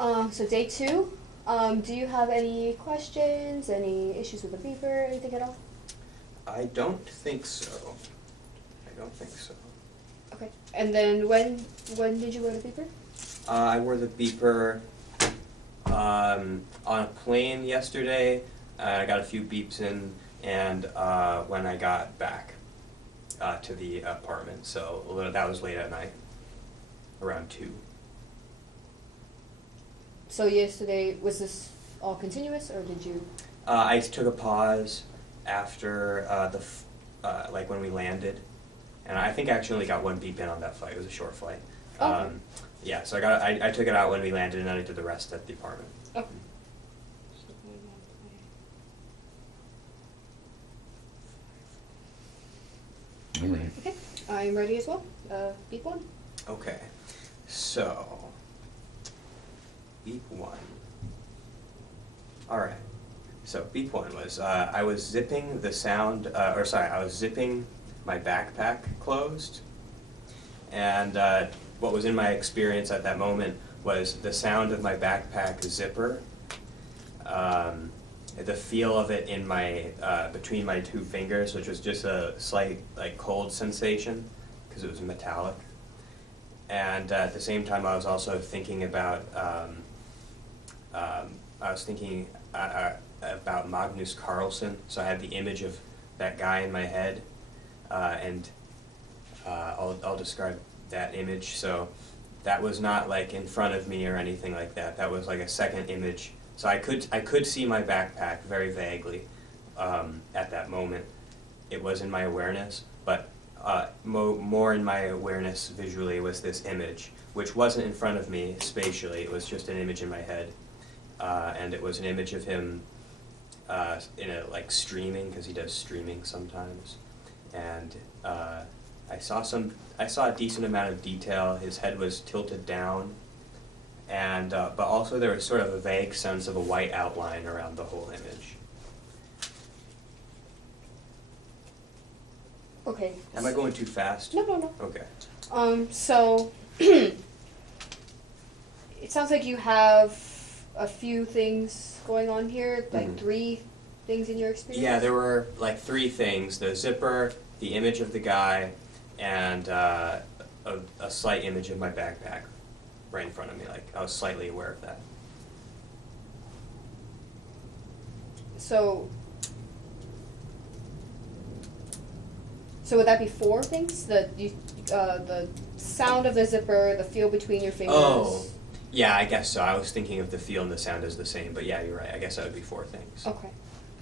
So day 2. Do you have any questions, any issues with the beeper, anything at all? I don't think so. I don't think so. Okay. And then when did you wear the beeper? I wore the beeper on a plane yesterday. I got a few beeps in, and when I got back to the apartment, so that was late at night, around 2. So yesterday, was this all continuous, or did you? I took a pause after like when we landed, and I think I actually only got one beep in on that flight. It was a short flight. Okay. Yeah, so I took it out when we landed, and then I did the rest at the apartment. Okay. I'm ready. Okay, I'm ready as well. Beep 1. Okay, so beep 1. All right. So beep 1 was I was zipping the sound, I was zipping my backpack closed, and what was in my experience at that moment was the sound of my backpack zipper, the feel of it in my between my 2 fingers, which was just a slight like cold sensation because it was metallic, and at the same time I was also thinking about about Magnus Carlsen, so I had the image of that guy in my head, and I'll describe that image. So that was not like in front of me or anything like that. That was like a second image. So I could see my backpack very vaguely at that moment. It was in my awareness, but more in my awareness visually was this image, which wasn't in front of me spatially. It was just an image in my head, and it was an image of him in a like streaming, because he does streaming sometimes, and I saw a decent amount of detail. His head was tilted down, and but also there was sort of a vague sense of a white outline around the whole image. Okay. Am I going too fast? No. Okay. So it sounds like you have a few things going on here, like 3 things in your experience? Yeah, there were like 3 things: the zipper, the image of the guy, and a slight image of my backpack right in front of me. Like, I was slightly aware of that. So would that be 4 things? The sound of the zipper, the feel between your fingers. Oh, yeah, I guess so. I was thinking of the feel and the sound as the same, but yeah, you're right. I guess that would be 4 things. Okay.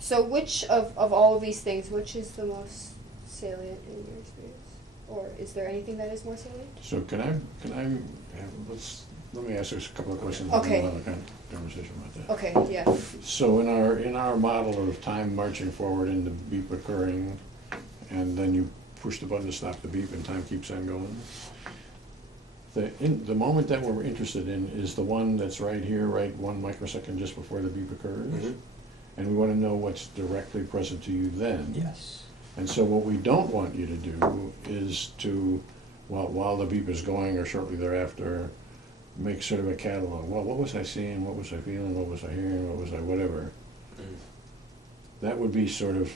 So which of all of these things, which is the most salient in your experience? Or is there anything that is more salient? So can I let me ask you a couple of questions. Okay. We'll have a conversation about that. Okay, yeah. So in our model of time marching forward and the beep occurring, and then you push the button to stop the beep and time keeps on going. The moment that we're interested in is the one that's right here, right 1 microsecond just before the beep occurs. Mm-hmm. And we want to know what's directly present to you then. Yes. And so what we don't want you to do is to, while the beep is going or shortly thereafter, make sort of a catalog. Well, what was I seeing? What was I feeling? What was I hearing? What was I whatever? Mm. That would be sort of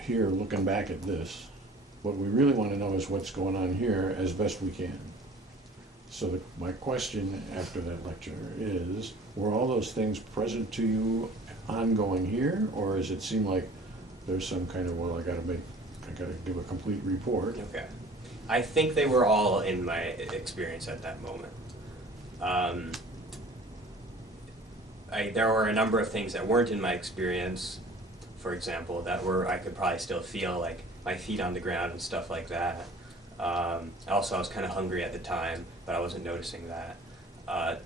here looking back at this. What we really want to know is what's going on here as best we can. So my question after that lecture is, were all those things present to you ongoing here, or does it seem like there's some kind of, well, I gotta give a complete report? Okay. I think they were all in my experience at that moment. There were a number of things that weren't in my experience, for example, I could probably still feel, like my feet on the ground and stuff like that. Also, I was kind of hungry at the time, but I wasn't noticing that.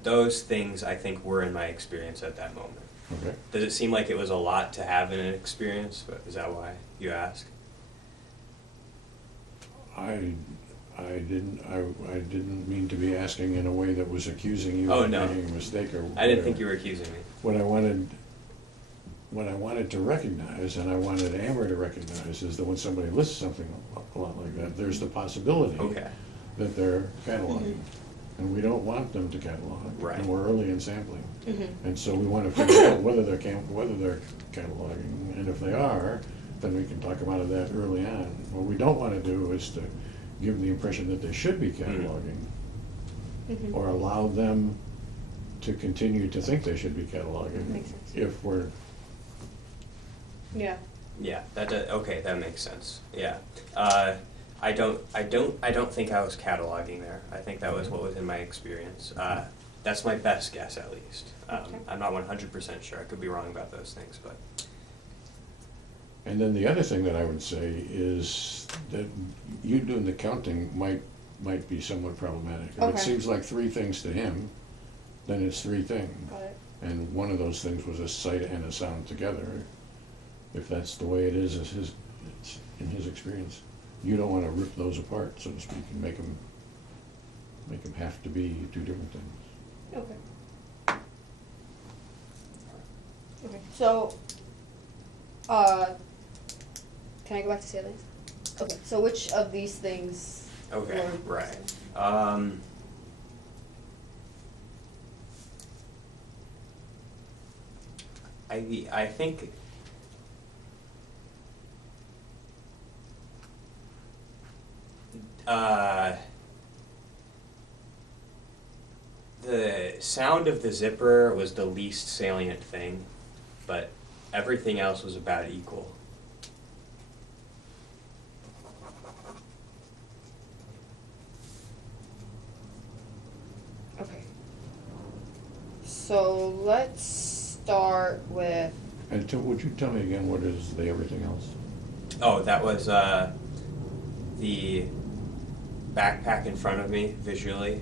Those things, I think, were in my experience at that moment. Okay. Does it seem like it was a lot to have in an experience? Is that why you ask? I didn't mean to be asking in a way that was accusing you of making a mistake or whatever. I didn't think you were accusing me. What I wanted to recognize, and I wanted Amber to recognize, is that when somebody lists something a lot like that, there's the possibility that they're cataloging. and we don't want them to catalog. Right. And we're early in sampling. Mm-hmm. And so we want to figure out whether they're cataloging, and if they are, then we can talk about that early on. What we don't want to do is to give them the impression that they should be cataloging, Mm-hmm. or allow them to continue to think they should be cataloging. Makes sense. If we're, Yeah, okay, that makes sense, yeah. I don't think I was cataloging there. I think that was what was in my experience. That's my best guess, at least. Okay. I'm not 100% sure. I could be wrong about those things, but. and then the other thing that I would say is that you doing the counting might be somewhat problematic. If Okay. it seems like 3 things to him, then it's 3 things. Got it. And one of those things was a sight and a sound together. If that's the way it is, it's in his experience. You don't want to rip those apart, so to speak, and make them have to be 2 different things. Okay. Okay. So, can I go back to salience? Okay. So which of these things? Okay, were- right. I think the sound of the zipper was the least salient thing, but everything else was about equal. Okay. So let's start with. And would you tell me again what is the everything else? Oh, that was the backpack in front of me visually,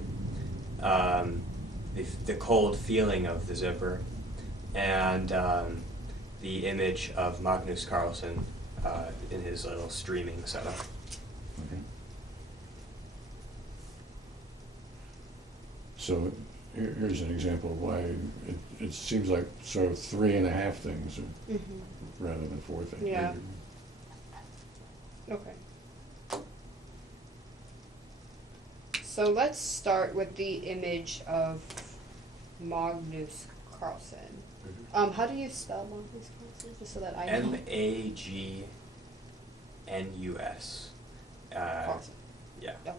the cold feeling of the zipper, and the image of Magnus Carlsen in his little streaming setup. Okay. So here's an example of why it seems like sort of 3.5 things rather than 4 things. Yeah. Okay. So let's start with the image of Magnus Carlsen. How do you spell Magnus Carlsen, just so that I know? Magnus. Carlsen. Yeah. Yeah.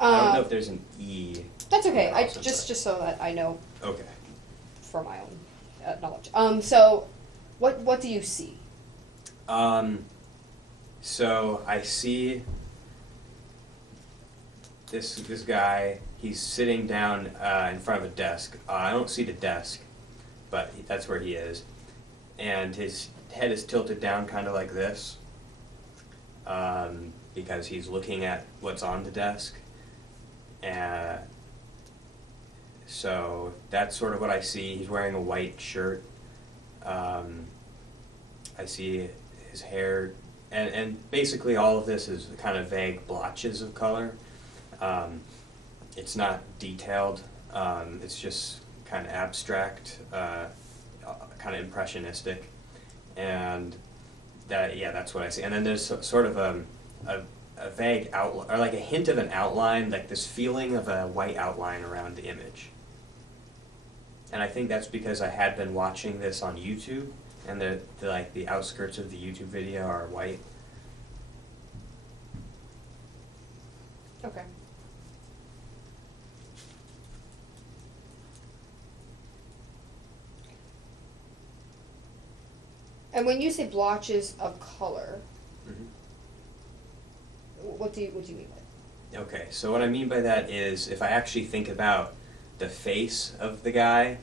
I don't know if there's an E. That's okay. I Carlsen, just but- so that I know Okay. for my own knowledge. So what do you see? So I see this guy. He's sitting down in front of a desk. I don't see the desk, but that's where he is, and his head is tilted down, kind of like this, because he's looking at what's on the desk. So that's sort of what I see. He's wearing a white shirt. I see his hair, and basically all of this is kind of vague blotches of color. It's not detailed. It's just kind of abstract, kind of impressionistic, and that's what I see. And then there's sort of a vague outline, or like a hint of an outline, like this feeling of a white outline around the image. And I think that's because I had been watching this on YouTube, and the outskirts of the YouTube video are white. Okay. And when you say blotches of color, what do you mean by that? Okay, so what I mean by that is if I actually think about the face of the guy,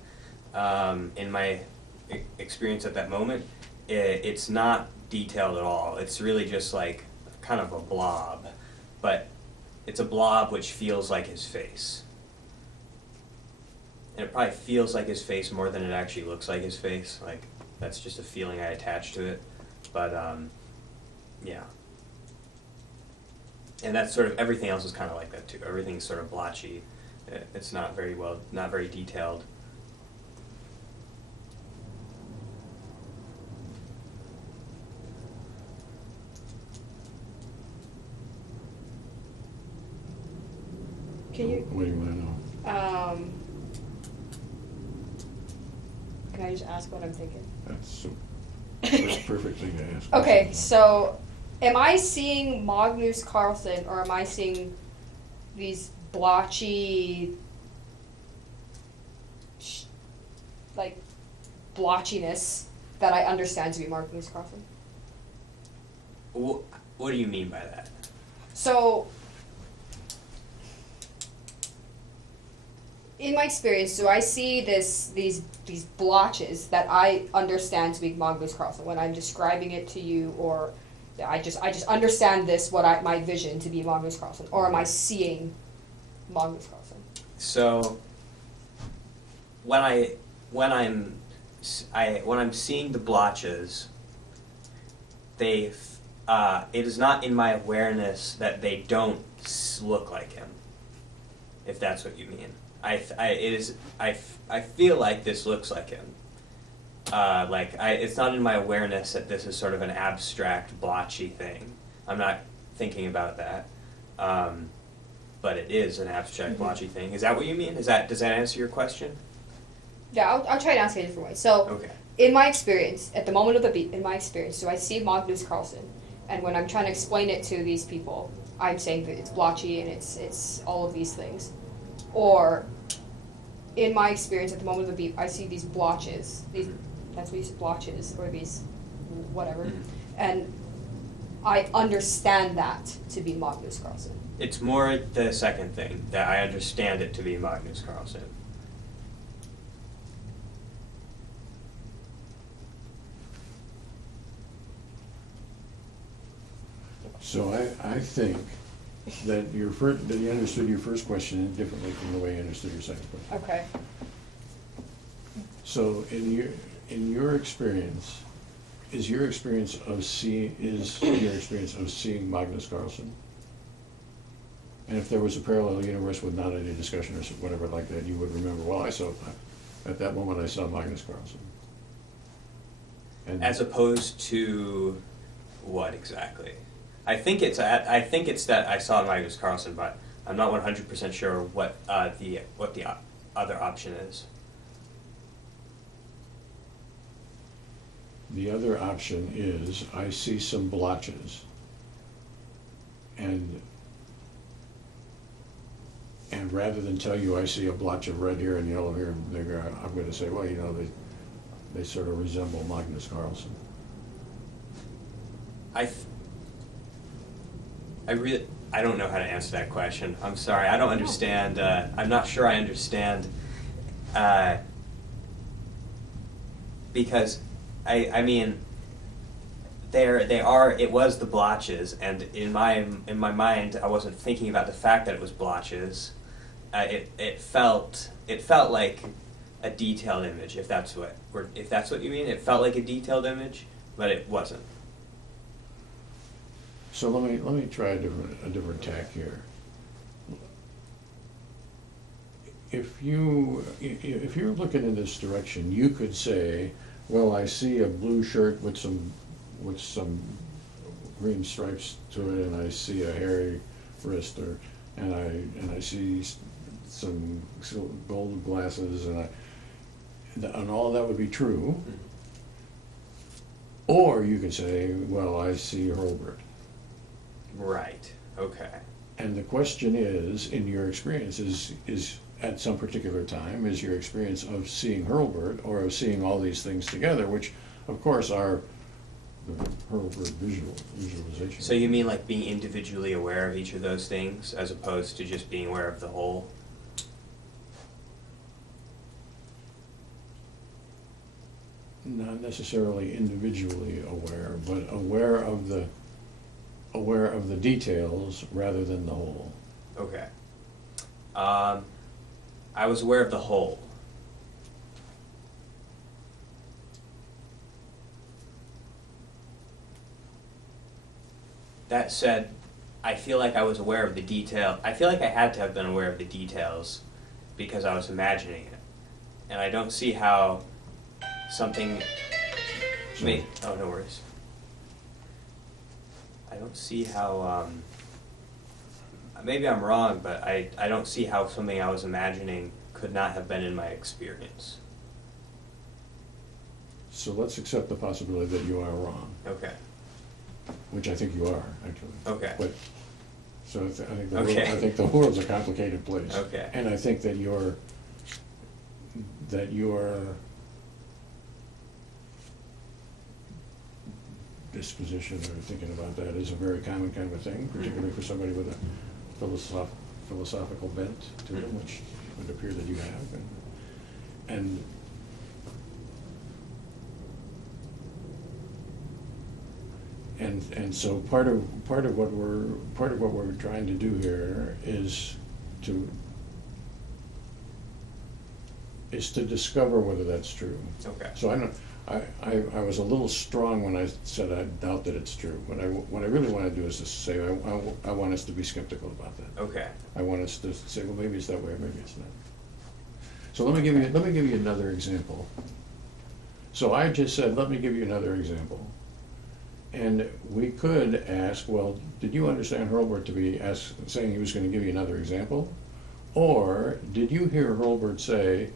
in my experience at that moment, it's not detailed at all. It's really just like kind of a blob, but it's a blob which feels like his face. And it probably feels like his face more than it actually looks like his face. Like, that's just a feeling I attach to it. But, yeah. And that's sort of, everything else is kind of like that too. Everything's sort of blotchy. It's not very detailed. Can you? What do you want to know? Can I just ask what I'm thinking? That's a perfect thing to ask. Okay, so am I seeing Magnus Carlsen, or am I seeing these blotchy, like, blotchiness that I understand to be Magnus Carlsen? What do you mean by that? So, in my experience, do I see these blotches that I understand to be Magnus Carlsen when I'm describing it to you, or I just understand this my vision to be Magnus Carlsen, or am I seeing Magnus Carlsen? So when I'm seeing the blotches, it is not in my awareness that they don't look like him, if that's what you mean. I feel like this looks like him. It's not in my awareness that this is sort of an abstract, blotchy thing. I'm not thinking about that. But it is an abstract, blotchy thing. Is that what you mean? Does that answer your question? Yeah, I'll try to ask it a different way. So, okay. In my experience, at the moment of the beat, in my experience, do I see Magnus Carlsen? And when I'm trying to explain it to these people, I'm saying that it's blotchy and it's all of these things. Or, in my experience, at the moment of the beat, I see these blotches. That's what you said, blotches, or these whatever. Mm-hmm. And I understand that to be Magnus Carlsen. It's more the second thing, that I understand it to be Magnus Carlsen. So I think that that you understood your first question differently from the way you understood your second question. Okay. So in your experience, is your experience of seeing Magnus Carlsen? And if there was a parallel universe with not any discussion or whatever like that, you would remember, well, at that moment I saw Magnus Carlsen. And As opposed to what exactly? I think it's that I saw Magnus Carlsen, but I'm not 100% sure what the other option is. the other option is I see some blotches. And rather than tell you I see a blotch of red here and yellow here, I'm going to say, well, you know, they sort of resemble Magnus Carlsen. I don't know how to answer that question. I'm sorry. I don't understand. I'm not sure I understand. Because I mean, they are. It was the blotches, and in my mind, I wasn't thinking about the fact that it was blotches. It felt like a detailed image, if that's what you mean. It felt like a detailed image, but it wasn't. So let me try a different tack here. If you're looking in this direction, you could say, well, I see a blue shirt with some green stripes to it, and I see a hairy wrist, and I see some gold glasses, and all that would be true. Mm-hmm. Or you could say, well, I see Hurlburt. Right. Okay. And the question is, in your experience, is at some particular time, is your experience of seeing Hurlburt or of seeing all these things together, which, of course, are the Hurlburt visualization. So you mean like being individually aware of each of those things, as opposed to just being aware of the whole? Not necessarily individually aware, but aware of the details rather than the whole. Okay. I was aware of the whole. That said, I feel like I was aware of the detail. I feel like I had to have been aware of the details because I was imagining it. And I don't see how something... Oh, no worries. I don't see how maybe I'm wrong, but I don't see how something I was imagining could not have been in my experience. So let's accept the possibility that you are wrong, Okay. which I think you are, actually. Okay. But, so I think Okay. I think the world's a complicated place. Okay. And I think that your disposition or thinking about that is a very common kind of a thing, particularly for somebody with a philosophical bent to them, which would appear that you have. And so part of what we're trying to do here is to discover whether that's true. Okay. So I was a little strong when I said I doubt that it's true. What I really want to do is to say I want us to be skeptical about that. Okay. I want us to say, well, maybe it's that way, or maybe it's not. So let me give you another example. So I just said, let me give you another example. And we could ask, well, did you understand Hurlburt to be saying he was going to give you another example? Or did you hear Hurlburt say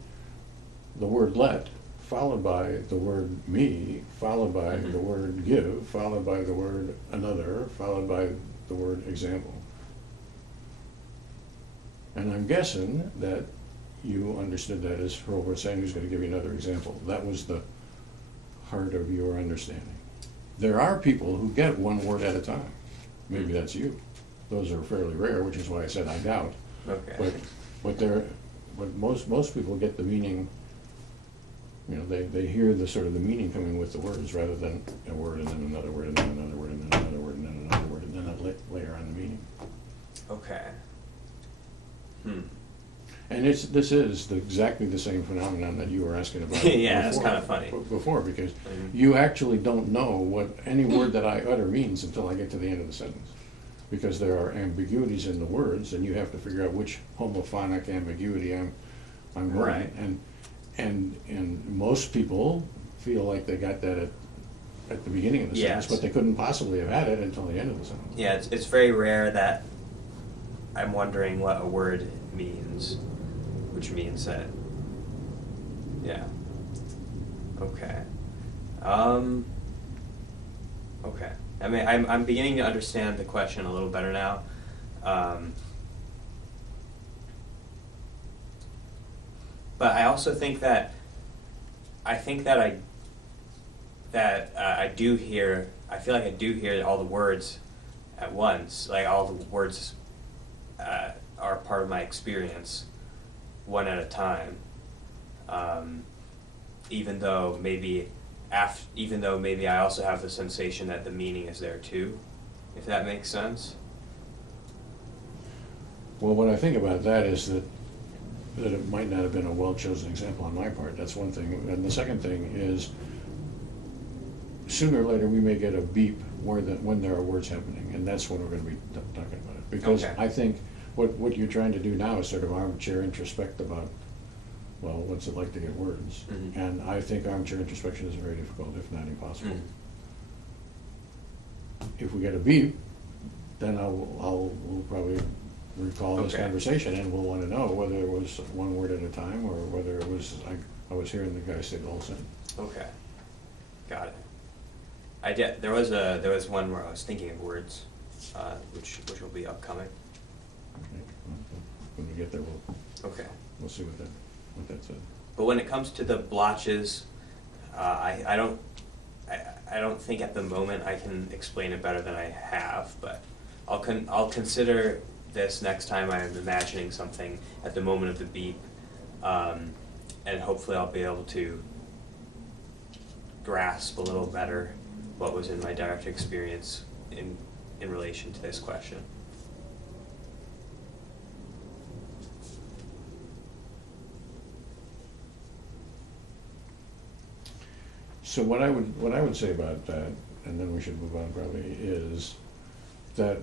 the word let, followed by the word me, followed by the word give, followed by the word another, followed by the word example? And I'm guessing that you understood that as Hurlburt saying he was going to give you another example. That was the heart of your understanding. There are people who get one word at a time. Maybe that's you. Those are fairly rare, which is why I said I doubt. Okay. But most people get the meaning. You know, they hear the sort of the meaning coming with the words rather than a word and then another word and then another word and then another word and then another word and then a layer on the meaning. Okay. And this is exactly the same phenomenon that you were asking about. Yeah, before, it's kind of funny. Before, because you actually don't know what any word that I utter means until I get to the end of the sentence. Because there are ambiguities in the words, and you have to figure out which homophonic ambiguity I'm going. Right. And most people feel like they got that at the beginning of the sentence, but they couldn't possibly have had it until the end of the sentence. Yeah, it's very rare that I'm wondering what a word means, which means that, yeah. Okay. Okay. I mean, I'm beginning to understand the question a little better now. But I also think that I do hear. I feel like I do hear all the words at once. Like all the words are part of my experience, one at a time. Even though maybe I also have the sensation that the meaning is there too, if that makes sense. Well, what I think about that is that it might not have been a well-chosen example on my part. That's one thing. And the second thing is, sooner or later we may get a beep when there are words happening, and that's when we're going to be talking about it. Because Okay. I think what you're trying to do now is sort of armchair introspect about, well, what's it like to get words? Mm-hmm. And I think armchair introspection is very difficult, if not impossible. Mm-hmm. If we get a beep, then we'll probably recall this Okay. conversation, and we'll want to know whether it was one word at a time or whether it was I was hearing the guy say the whole sentence. Okay, got it. There was one where I was thinking of words, which will be upcoming. Okay. When we get there, we'll see what that said. But when it comes to the blotches, I don't think at the moment I can explain it better than I have. But I'll consider this next time I'm imagining something at the moment of the beep, and hopefully I'll be able to grasp a little better what was in my direct experience in relation to this question. So what I would say about that, and then we should move on probably, is that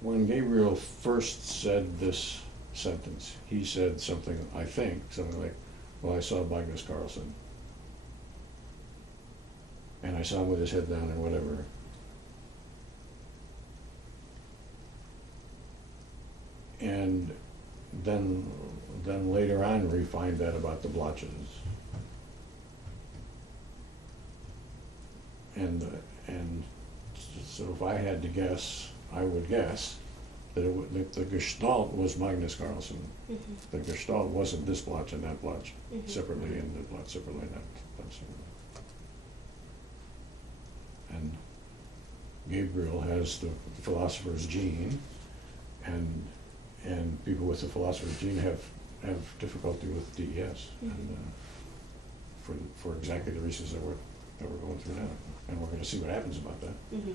when Gabriel first said this sentence, he said something like, well, I saw Magnus Carlsen, and I saw him with his head down and whatever. and then later on refined that about the blotches. And so if I had to guess, I would guess that the Gestalt was Magnus Carlsen. Mm-hmm. The Gestalt wasn't this blotch and that blotch Mm-hmm. separately, and the blotch separately and that blotch separately. And Gabriel has the philosopher's gene, and people with the philosopher's gene have difficulty with DES, Mm-hmm. and for exactly the reasons that we're going through now, and we're going to see what happens about that. Mm-hmm.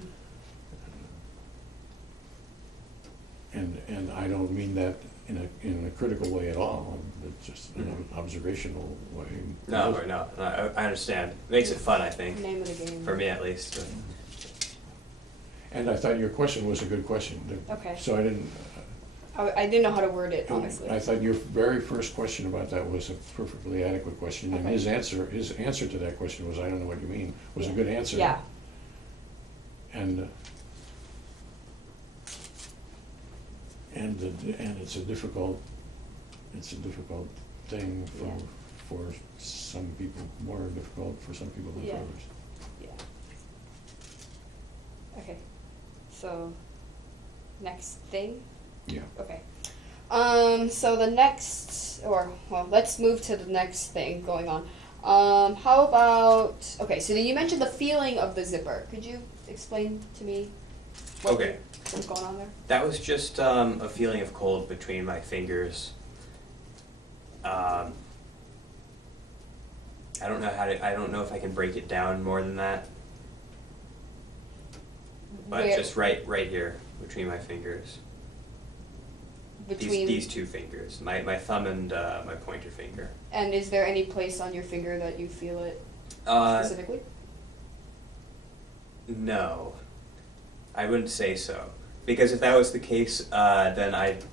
And I don't mean that in a critical way at all. It's just in an observational way. No, I understand. It makes it fun, I think, Name of the game. for me at least. And I thought your question was a good question. Okay. So I didn't. I didn't know how to word it, honestly. I thought your very first question about that was a perfectly adequate question, and Okay. his answer to that question was, "I don't know what you mean," was a good answer. Yeah. And it's a difficult thing for some people, more difficult for some people than for Yeah. others. Yeah. Okay. So, next thing? Yeah. Okay. So the next, let's move to the next thing going on. How about, okay, so you mentioned the feeling of the zipper. Could you explain to me Okay. what's going on there? That was just a feeling of cold between my fingers. I don't know if I can break it down more than that. But Where- just right here between my fingers. Between, These two fingers, my thumb and my pointer finger. and is there any place on your finger that you feel it specifically? No, I wouldn't say so. Because if that was the case, then I'd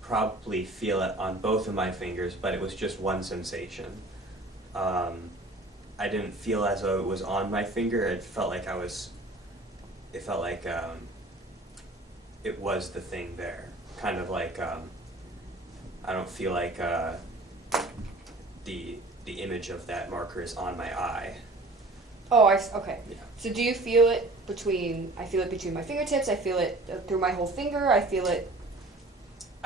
probably feel it on both of my fingers, but it was just one sensation. I didn't feel as though it was on my finger. It felt like it was the thing there. Kind of like, I don't feel like the image of that marker is on my eye. Oh, okay. Yeah. So do you feel it I feel it between my fingertips, I feel it through my whole finger, I feel it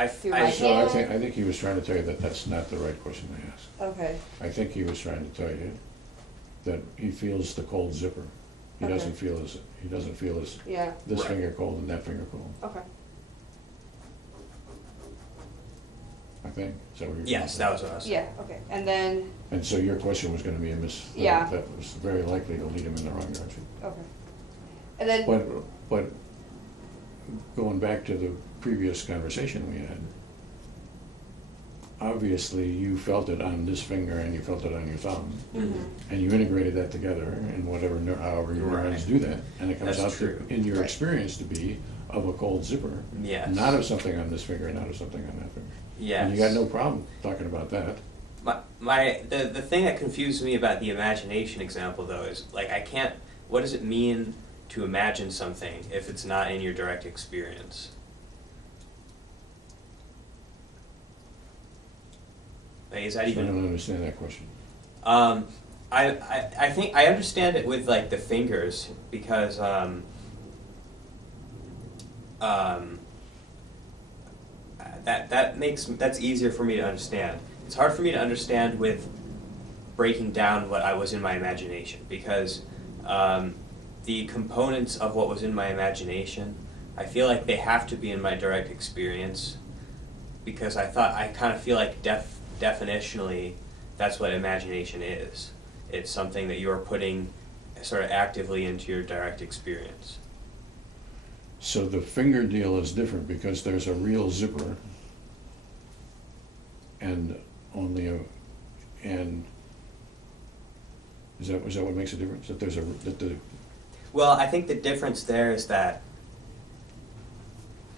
through my So I hand? think he was trying to tell you that that's not the right question to ask. Okay. I think he was trying to tell you that he feels the cold zipper. He Okay. doesn't feel his Yeah. this Right. finger cold and that finger cold. Okay. I think. Is that what you're Yes, that was what I was saying. Yeah, okay. And then, And so your question was going to be Yeah. that was very likely to lead him in the wrong direction. okay. And then, But going back to the previous conversation we had, obviously you felt it on this finger and you felt it on your thumb, mhm. and you integrated that together in however your neurons Right. do that, and it comes That's out true. in your Right. experience to be of a cold zipper, Yes. not of something on this finger, not of something on that finger. Yes. And you got no problem talking about that. The thing that confused me about the imagination example though is like what does it mean to imagine something if it's not in your direct experience? Like, is that So I even? don't understand that question. I think I understand it with like the fingers because that's easier for me to understand. It's hard for me to understand with breaking down what I was in my imagination because the components of what was in my imagination, I feel like they have to be in my direct experience because I kind of feel like definitionally that's what imagination is. It's something that you are putting sort of actively into your direct experience. So the finger deal is different because there's a real zipper and is that what makes a difference? Well, I think the difference there is that,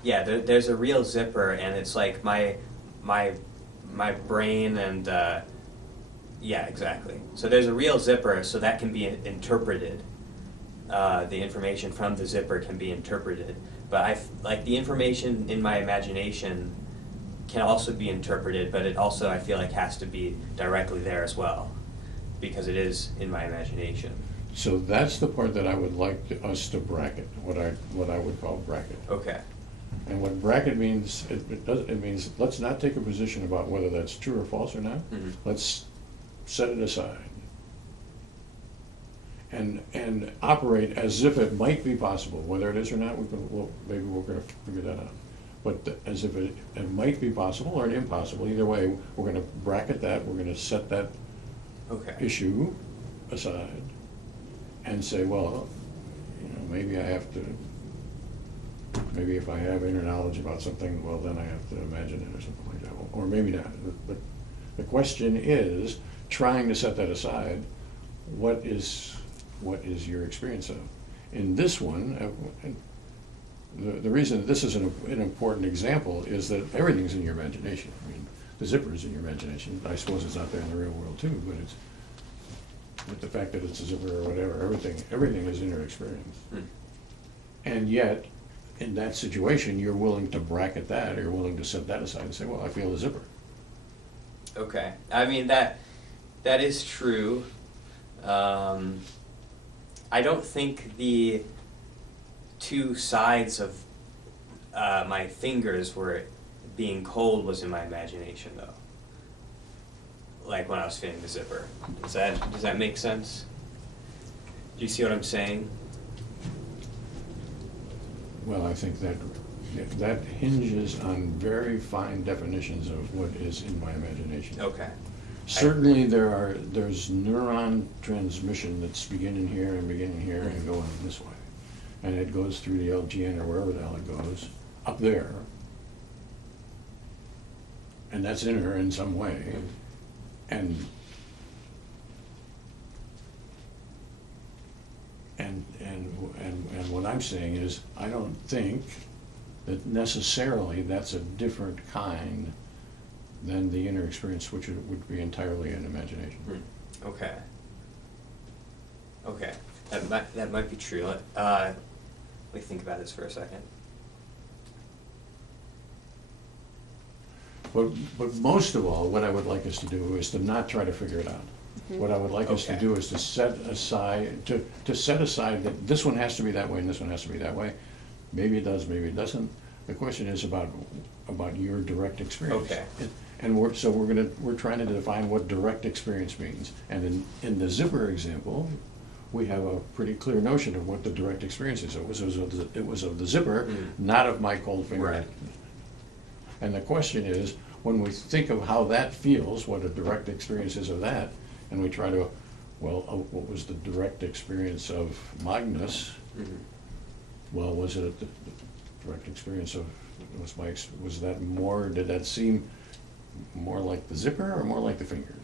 yeah, there's a real zipper, and it's like my brain and yeah, exactly. So there's a real zipper, so that can be interpreted. The information from the zipper can be interpreted, but like the information in my imagination can also be interpreted, but it also, I feel like, has to be directly there as well, because it is in my imagination. So that's the part that I would like us to bracket, what I would call bracket. Okay. And what bracket means, it means let's not take a position about whether that's true or false or not. Mhm. Let's set it aside. And operate as if it might be possible. Whether it is or not, maybe we're gonna figure that out. But as if it might be possible or an impossible, either way, we're gonna bracket that, we're gonna set that Okay. issue aside and say, well, maybe I have to, maybe if I have inner knowledge about something, well, then I have to imagine it or something like that, or maybe not. But the question is, trying to set that aside, what is your experience of? In this one, the reason that this is an important example is that everything's in your imagination. I mean, the zipper is in your imagination. I suppose it's not there in the real world too, but with the fact that it's a zipper or whatever, everything is in your experience. And yet, in that situation, you're willing to bracket that, or you're willing to set that aside and say, well, I feel the zipper. Okay. I mean, that is true. I don't think the two sides of my fingers were being cold was in my imagination, though. Like when I was feeling the zipper. Does that make sense? Do you see what I'm saying? Well, I think that hinges on very fine definitions of what is in my imagination. Okay. Certainly there's neuron transmission that's beginning here and going this way. And it goes through the LGN or wherever the hell it goes, up there. And that's inner in some way. And what I'm saying is, I don't think that necessarily that's a different kind than the inner experience, which would be entirely an imagination. Okay. Okay. That might be true. Let me think about this for a second. But most of all, what I would like us to do is to not try to figure it out. What I would like us to Okay. do is to set aside that this one has to be that way and this one has to be that way. Maybe it does, maybe it doesn't. The question is about your direct experience. Okay. And we're trying to define what direct experience means. And in the zipper example, we have a pretty clear notion of what the direct experience is. It was of the zipper, not of my cold finger. Right. And the question is, when we think of how that feels, what a direct experience is of that, and we try to, what was the direct experience of Magnus? Well, was it the direct experience of, was that more, did that seem more like the zipper or more like the fingers?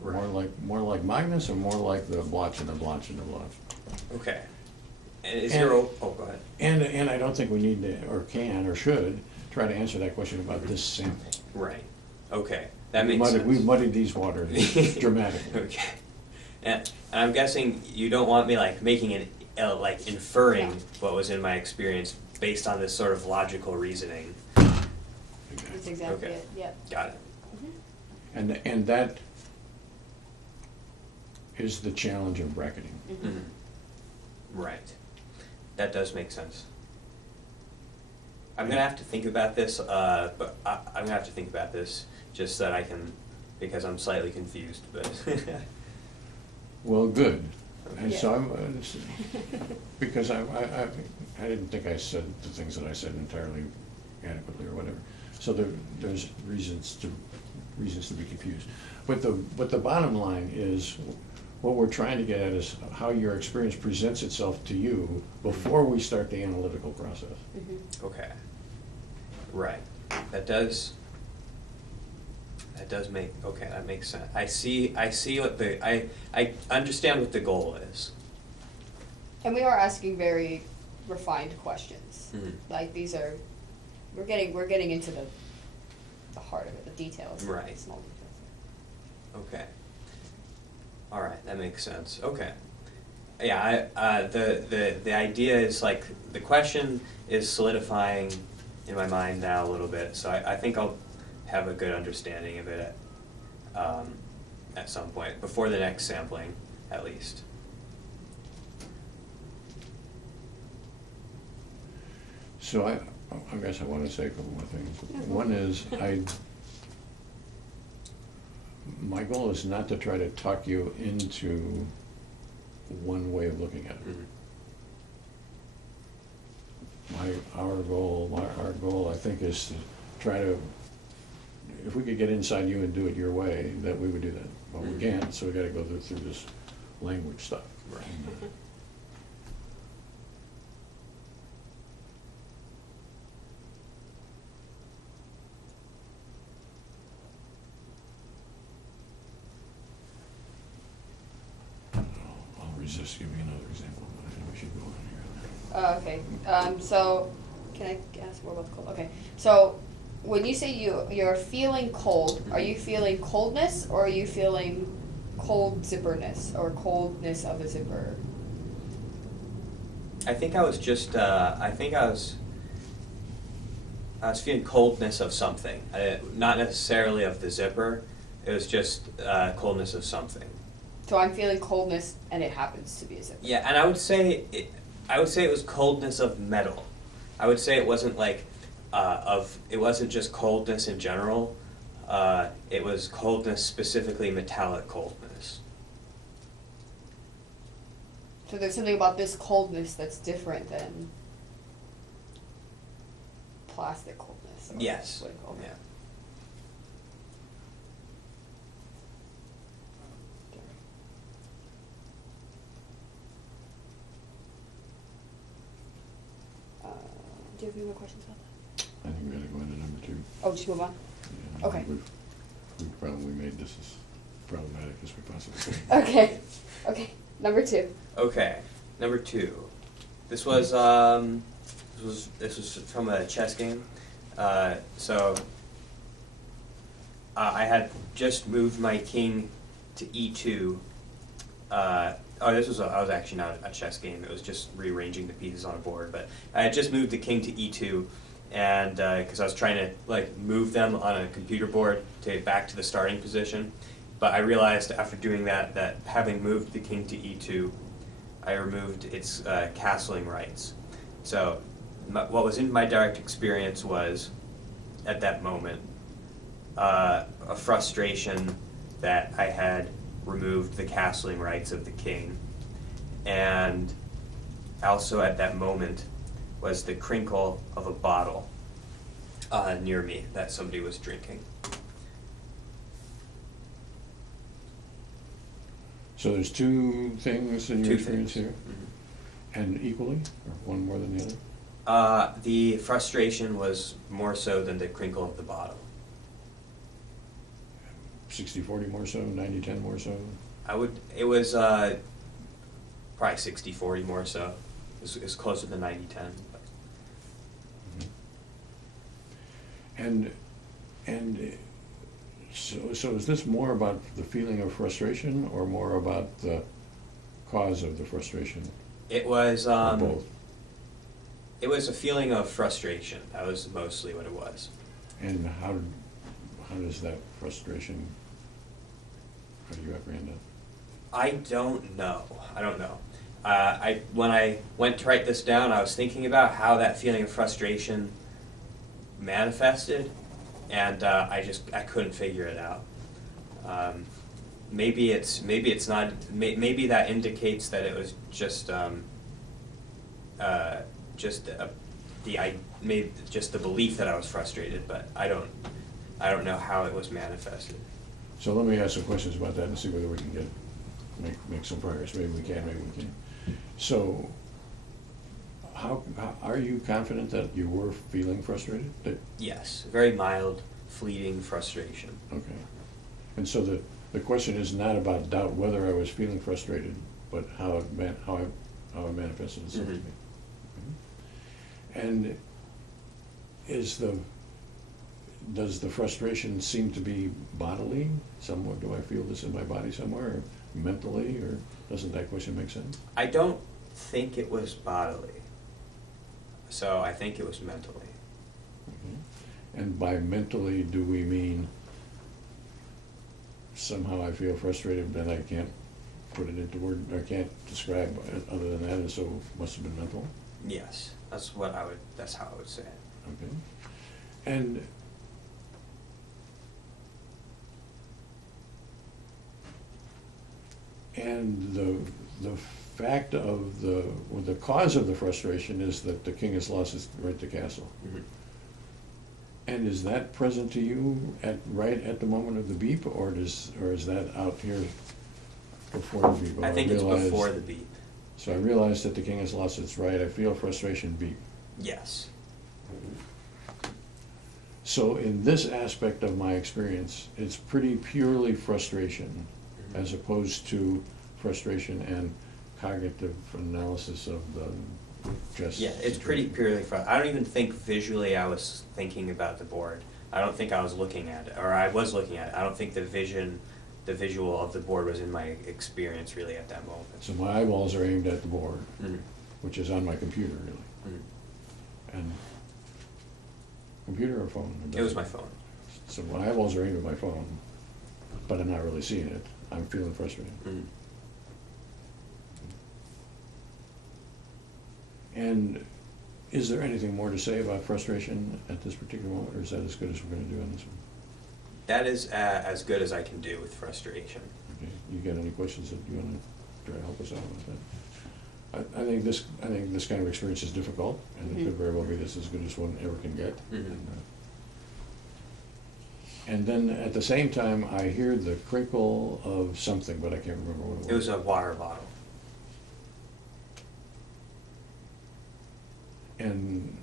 Right. More like Magnus or more like the blotch and the blotch and the blotch? Okay. And go ahead. And I don't think we need to, or can, or should, try to answer that question about this sample. Right. Okay. That makes sense. We've muddied these waters dramatically. Okay. And I'm guessing you don't want me like making it like inferring No. what was in my experience based on this sort of logical reasoning. That's exactly Okay. it, yep. Got it. And that is the challenge of bracketing. Right. That does make sense. I'm gonna have to think about this, but I'm gonna have to think about this just so that I can, because I'm slightly confused, but. Well, good. And Yeah. so because I didn't think I said the things that I said entirely adequately or whatever. So there's reasons to be confused. But the bottom line is, what we're trying to get at is how your experience presents itself to you before we start the analytical process. Okay. Right. That does make, okay, that makes sense. I see what I understand what the goal is. And we are asking very refined questions. Mhm. Like these are, we're getting into the heart of it, the details. Right. Small details. Okay. All right, that makes sense. Okay. Yeah, the idea is like, the question is solidifying in my mind now a little bit, so I think I'll have a good understanding of it at some point, before the next sampling, at least. So I guess I want to say a couple more things. One is, my goal is not to try to talk you into one way of looking at it. Our goal, I think, is to try to, if we could get inside you and do it your way, that we would do that. But we can't, so we gotta go through this language stuff. Right. I'll resist giving another example, but I think we should go on here. Okay, so, can I ask more about the cold? Okay, so, when you say you're feeling cold, are you feeling coldness, or are you feeling cold zipperness, or coldness of a zipper? I think I was just, I was feeling coldness of something, not necessarily of the zipper, it was just coldness of something. So I'm feeling coldness, and it happens to be a zipper. Yeah, and I would say it was coldness of metal. I would say it wasn't like, it wasn't just coldness in general, it was coldness, specifically metallic coldness. So there's something about this coldness that's different than plastic coldness. Or Yes, what do you call it? yeah. Do you have any more questions about that? I think we gotta go into number 2. Oh, just move on? Yeah, Okay. We've probably made this as problematic as we possibly can. Okay, okay, number 2. Okay, number 2. This was from a chess game. So I had just moved my king to e2. I was actually not a chess game. It was just rearranging the pieces on a board. But I had just moved the king to e2, and because I was trying to like move them on a computer board to back to the starting position. But I realized after doing that having moved the king to e2, I removed its castling rights. So what was in my direct experience was, at that moment, a frustration that I had removed the castling rights of the king, and also at that moment was the crinkle of a bottle near me that somebody was drinking. So there's 2 things in your Two experience things. here? Mhm. And equally, or one more than the other? The frustration was more so than the crinkle of the bottle. 60-40 more so, 90-10 more so? It was probably 60-40 more so. It was closer to 90-10. And so is this more about the feeling of frustration, or more about the cause of the frustration? It was Or both? It was a feeling of frustration. That was mostly what it was. And how does that frustration, how do you apprehend it? I don't know. When I went to write this down, I was thinking about how that feeling of frustration manifested, and I couldn't figure it out. Maybe it's not. Maybe that indicates that it was just the belief that I was frustrated, but I don't know how it was manifested. So let me ask some questions about that and see whether we can make some progress. Maybe we can, maybe we can't. So, how are you confident that you were feeling frustrated? Yes, very mild, fleeting frustration. Okay. And so the question is not about doubt whether I was feeling frustrated, but how it manifested itself to me. Mhm. And is does the frustration seem to be bodily? Somewhat, do I feel this in my body somewhere, or mentally, or doesn't that question make sense? I don't think it was bodily. So I think it was mentally. And by mentally, do we mean somehow I feel frustrated that I can't put it into word, I can't describe it other than that, and so it must have been mental? Yes, that's how I would say it. Okay. And the fact of the cause of the frustration is that the king has lost his right to castle. Mm-hmm. And is that present to you right at the moment of the beep, or is that out here before the beep? I think it's before the beep. So I realize that the king has lost its right, I feel frustration, beep. Yes. So in this aspect of my experience, it's pretty purely frustration, Mm-hmm. as opposed to frustration and cognitive analysis of the just. Yeah, it's pretty purely I don't even think visually I was thinking about the board. I don't think I was looking at it, or I was looking at it. I don't think the visual of the board was in my experience really at that moment. So my eyeballs are aimed at the board, Mm-hmm. which is on my computer, really. Mm-hmm. And computer or phone? It was my phone. So my eyeballs are aimed at my phone, but I'm not really seeing it. I'm feeling frustrated. Mm-hmm. And is there anything more to say about frustration at this particular moment, or is that as good as we're going to do on this one? That is as good as I can do with frustration. Okay. You got any questions that you want to try to help us out with that? I think this kind of experience is difficult, and it could very well be this as good as one ever can get. Mm-hmm. And then at the same time, I hear the crinkle of something, but I can't remember what it was. It was a water bottle. And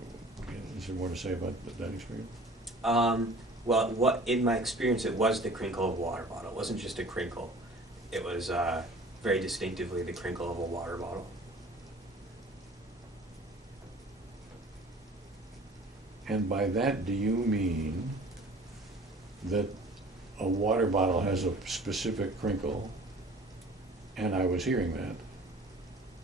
is there more to say about that experience? Well, in my experience, it was the crinkle of a water bottle. It wasn't just a crinkle. It was very distinctively the crinkle of a water bottle. And by that, do you mean that a water bottle has a specific crinkle, and I was hearing that,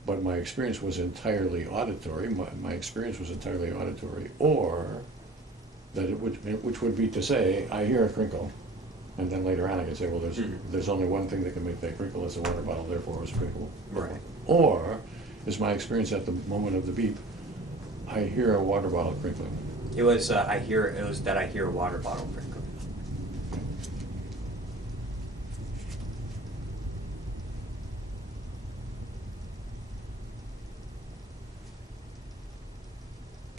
but my experience was entirely auditory, my experience was entirely auditory, or that which would be to say, I hear a crinkle, and then later on I can say, well, there's only one thing that can make that crinkle, it's a water bottle, therefore it's a crinkle. Right. Or is my experience at the moment of the beep, I hear a water bottle crinkling. It was that I hear a water bottle crinkle.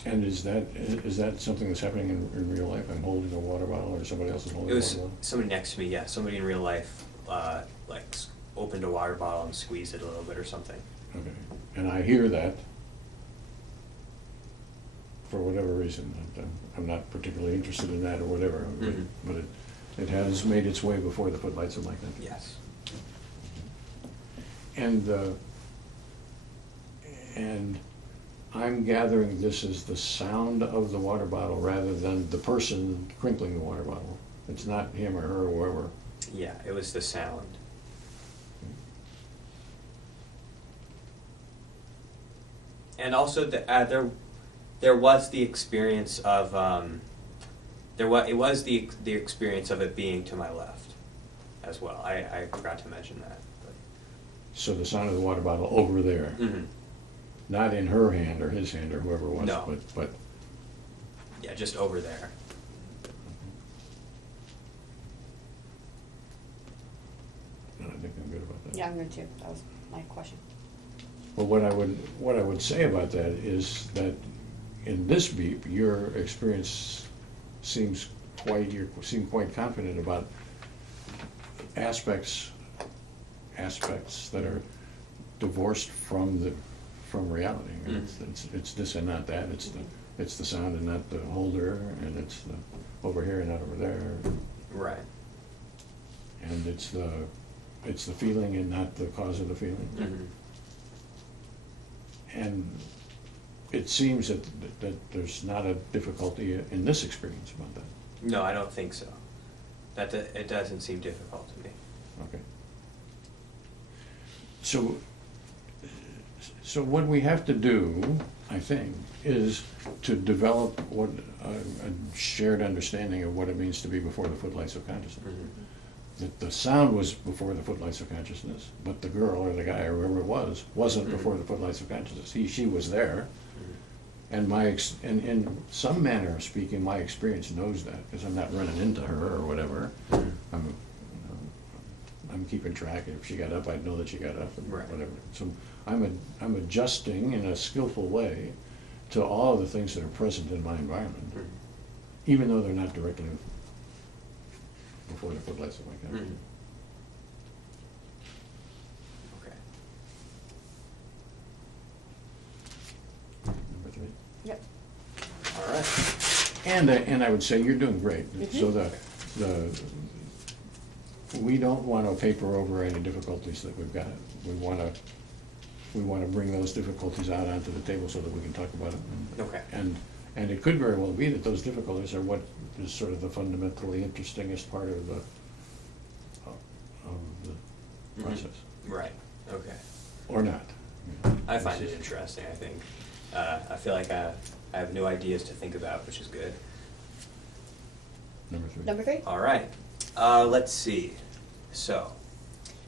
And is that something that's happening in real life? I'm holding a water bottle, or somebody else is holding It a was water bottle? somebody next to me, yeah. Somebody in real life, opened a water bottle and squeezed it a little bit or something. Okay, and I hear that for whatever reason. I'm not particularly interested in that or whatever, Mhm. but it has made its way before the footlights of my country. Yes. And I'm gathering this as the sound of the water bottle rather than the person crinkling the water bottle. It's not him or her or whoever. Yeah, it was the sound. And also, there was the experience of it was the experience of it being to my left, as well. I forgot to mention that. So the sound of the water bottle over there, Mm-hmm. not in her hand or his hand or whoever it was, No. but Yeah, just over there. no, I think I'm good about that. Yeah, I'm good too. That was my question. Well, what I would say about that is that in this beep, your experience you seem quite confident about aspects that are divorced from reality. I mean, it's this and not that. It's the sound and not the holder, and it's the over here and not over there. Right. And it's the feeling and not the cause of the feeling. Mm-hmm. And it seems that there's not a difficulty in this experience about that. No, I don't think so. It doesn't seem difficult to me. Okay. So what we have to do, I think, is to develop what a shared understanding of what it means to be before the footlights of consciousness. That the sound was before the footlights of consciousness, but the girl or the guy or whoever it wasn't before the footlights of consciousness. She was there, and and in some manner of speaking, my experience knows that because I'm not running into her or whatever. I'm keeping track. If she got up, I'd know that she got up and Right. whatever. So I'm adjusting in a skillful way to all of the things that are present in my environment, even though they're not directly before the footlights of my consciousness. Okay. Number 3. Yep. All right. And I would say you're doing great. So we don't want to paper over any difficulties that we've got. We want to bring those difficulties out onto the table so that we can talk about it. Okay. And it could very well be that those difficulties are what is sort of the fundamentally interestingest part of the process, Right. Okay. or not. I find it interesting. I think I feel like I have new ideas to think about, which is good. Number 3. Number 3? All right. Let's see. So,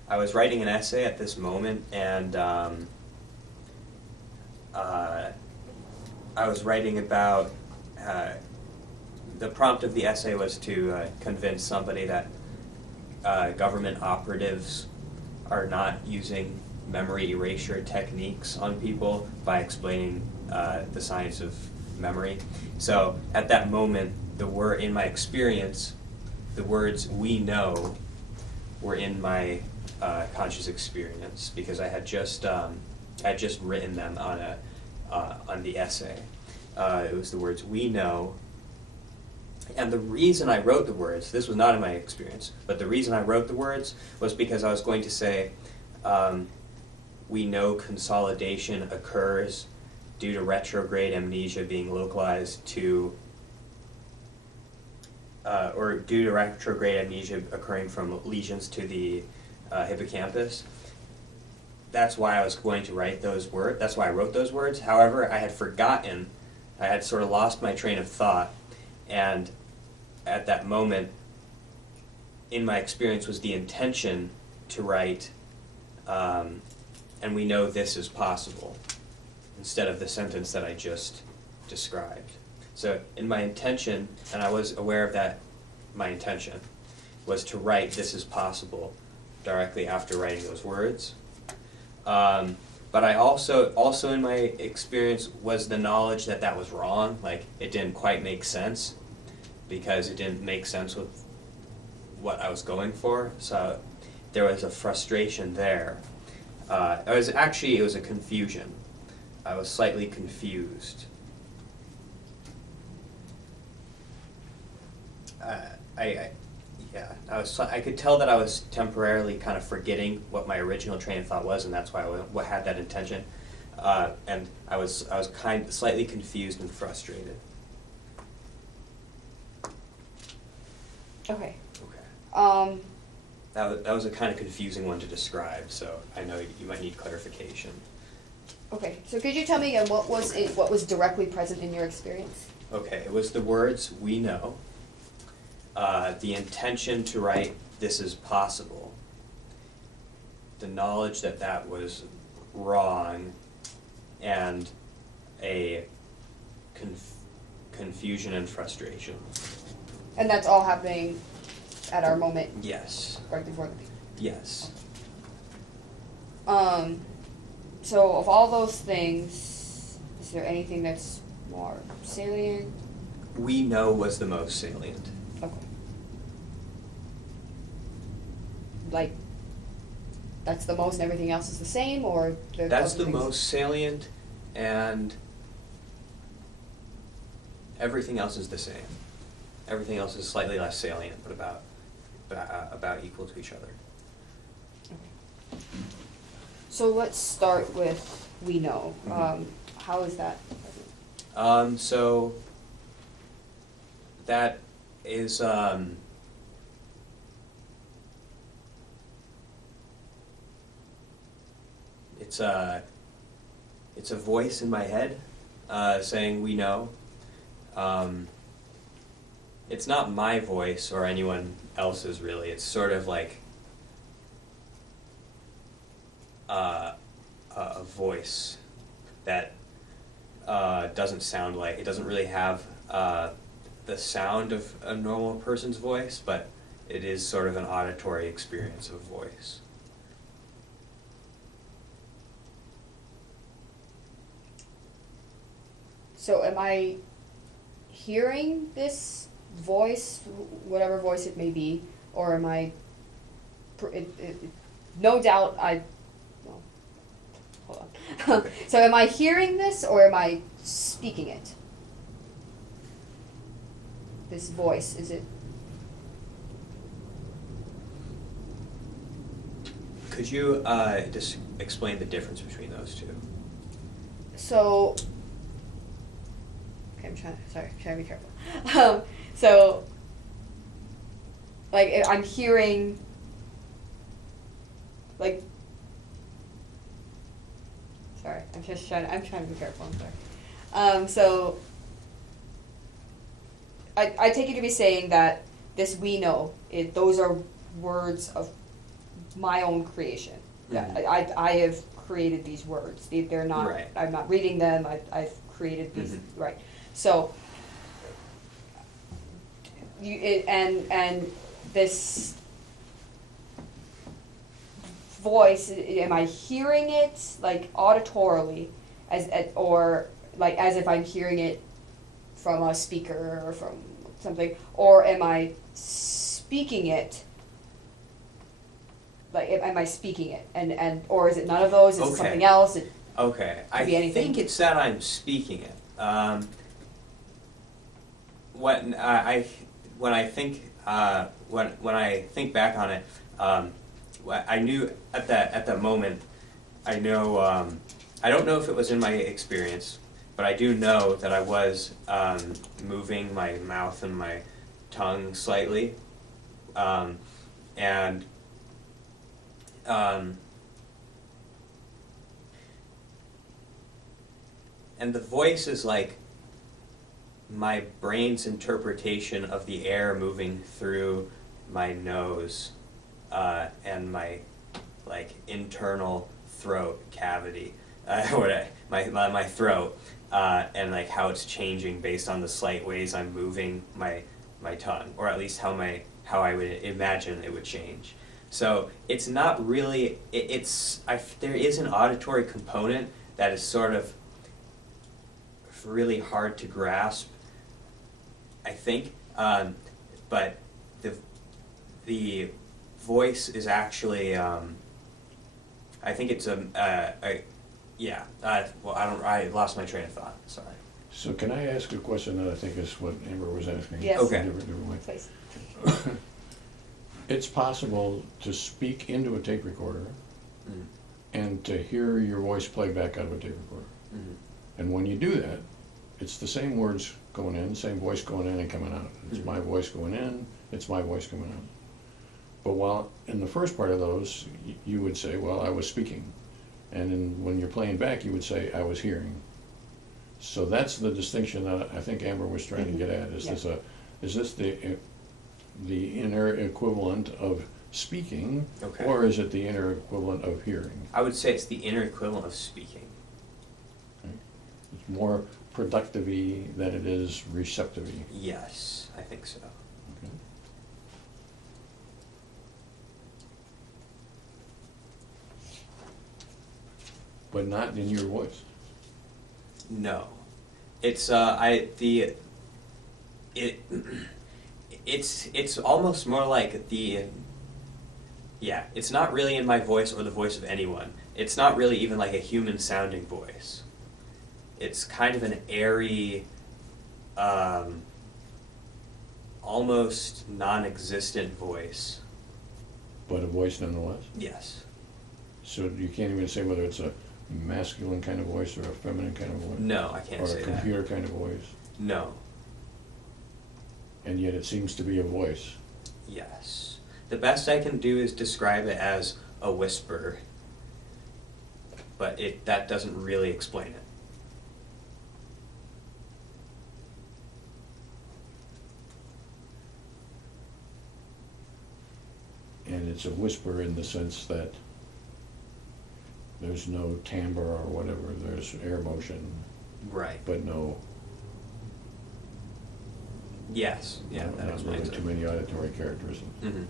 I was writing an essay at this moment, and I was writing about the prompt of the essay was to convince somebody that government operatives are not using memory erasure techniques on people by explaining the science of memory. So at that moment, in my experience, the words "we know" were in my conscious experience because I had just written them on the essay. It was the words "we know," and the reason I wrote the words, this was not in my experience, but the reason I wrote the words was because I was going to say, we know consolidation occurs due to retrograde amnesia being localized to or due to retrograde amnesia occurring from lesions to the hippocampus. That's why I was going to write those words. That's why I wrote those words. However, I had forgotten. I had sort of lost my train of thought, and at that moment, in my experience, was the intention to write, and we know this is possible, instead of the sentence that I just described. So in my intention, and I was aware of that, my intention was to write "this is possible" directly after writing those words. But I also in my experience was the knowledge that that was wrong, like it didn't quite make sense, because it didn't make sense with what I was going for, so there was a frustration there. It was a confusion. I was slightly confused. I could tell that I was temporarily kind of forgetting what my original train of thought was, and that's why I had that intention. And I was slightly confused and frustrated. Okay. Okay. That was a kind of confusing one to describe, so I know you might need clarification. Okay. So could you tell me again what was directly present in your experience? Okay, it was the words "we know," the intention to write "this is possible," the knowledge that that was wrong, and a confusion and frustration. And that's all happening at our moment Yes. right before the Yes. So of all those things, is there anything that's more salient? "We know" was the most salient. Okay. Like, that's the most and everything else is the same, or there's That's other the things? most salient, and everything else is the same. Everything else is slightly less salient, but about equal to each other. Okay. So let's start with "we know." How is that? So that is it's a voice in my head saying we know. It's not my voice or anyone else's really. It's sort of like a voice that doesn't sound like, it doesn't really have the sound of a normal person's voice, but it is sort of an auditory experience of voice. So am I hearing this voice, whatever voice it may be, or am I, no doubt well, hold on. Okay. So am I hearing this or am I speaking it? This voice, is it? Could you just explain the difference between those two? So, okay, I'm trying to be careful. So, like, I'm hearing, like, sorry, I'm trying to be careful, I'm sorry. So, I take you to be saying that this we know, those are words of my own creation. Mhm. I have created these words. They're not, Right. I'm not reading them, I've created these, Mhm. right. So, and this voice, am I hearing it, like, auditorily, or, like, as if I'm hearing it from a speaker or from something, or am I speaking it? Like, am I speaking it, and or is it none of those? Is it Okay. something else? Okay, I be anything. think it's that I'm speaking it. When I think when I think back on it, I knew at that moment, I know I don't know if it was in my experience, but I do know that I was moving my mouth and my tongue slightly, and the voice is like my brain's interpretation of the air moving through my nose and my like internal throat cavity, my throat, and like how it's changing based on the slight ways I'm moving my tongue, or at least how I would imagine it would change. So it's not really, there is an auditory component that is sort of really hard to grasp, I think, but the voice is actually, I think it's well, I lost my train of thought, sorry. So can I ask a question that I think is what Amber was asking? Yes. Okay. Different way. Please. It's possible to speak into a tape recorder and to hear your voice play back out of a tape recorder. Mm-hmm. And when you do that, it's the same words going in, same voice going in and coming out. It's my voice going in, it's my voice coming out. But while in the first part of those, you would say, well, I was speaking. And when you're playing back, you would say, I was hearing. So that's the distinction that I think Amber was trying to get at. Is this the inner equivalent of speaking, Okay. or is it the inner equivalent of hearing? I would say it's the inner equivalent of speaking. Okay. It's more productive-y than it is receptive-y. Yes, I think so. Okay. But not in your voice. No, it's it's almost more like it's not really in my voice or the voice of anyone. It's not really even like a human sounding voice. It's kind of an airy, almost non-existent voice. But a voice nonetheless? Yes. So you can't even say whether it's a masculine kind of voice or a feminine kind of voice? No, I can't say Or a that. computer kind of voice? No. and yet it seems to be a voice. Yes. The best I can do is describe it as a whisper, but that doesn't really explain it. And it's a whisper in the sense that there's no timbre or whatever, there's air motion, Right. but no, Yes. Yeah, that not really explains too it. many auditory characters. Mm-hmm.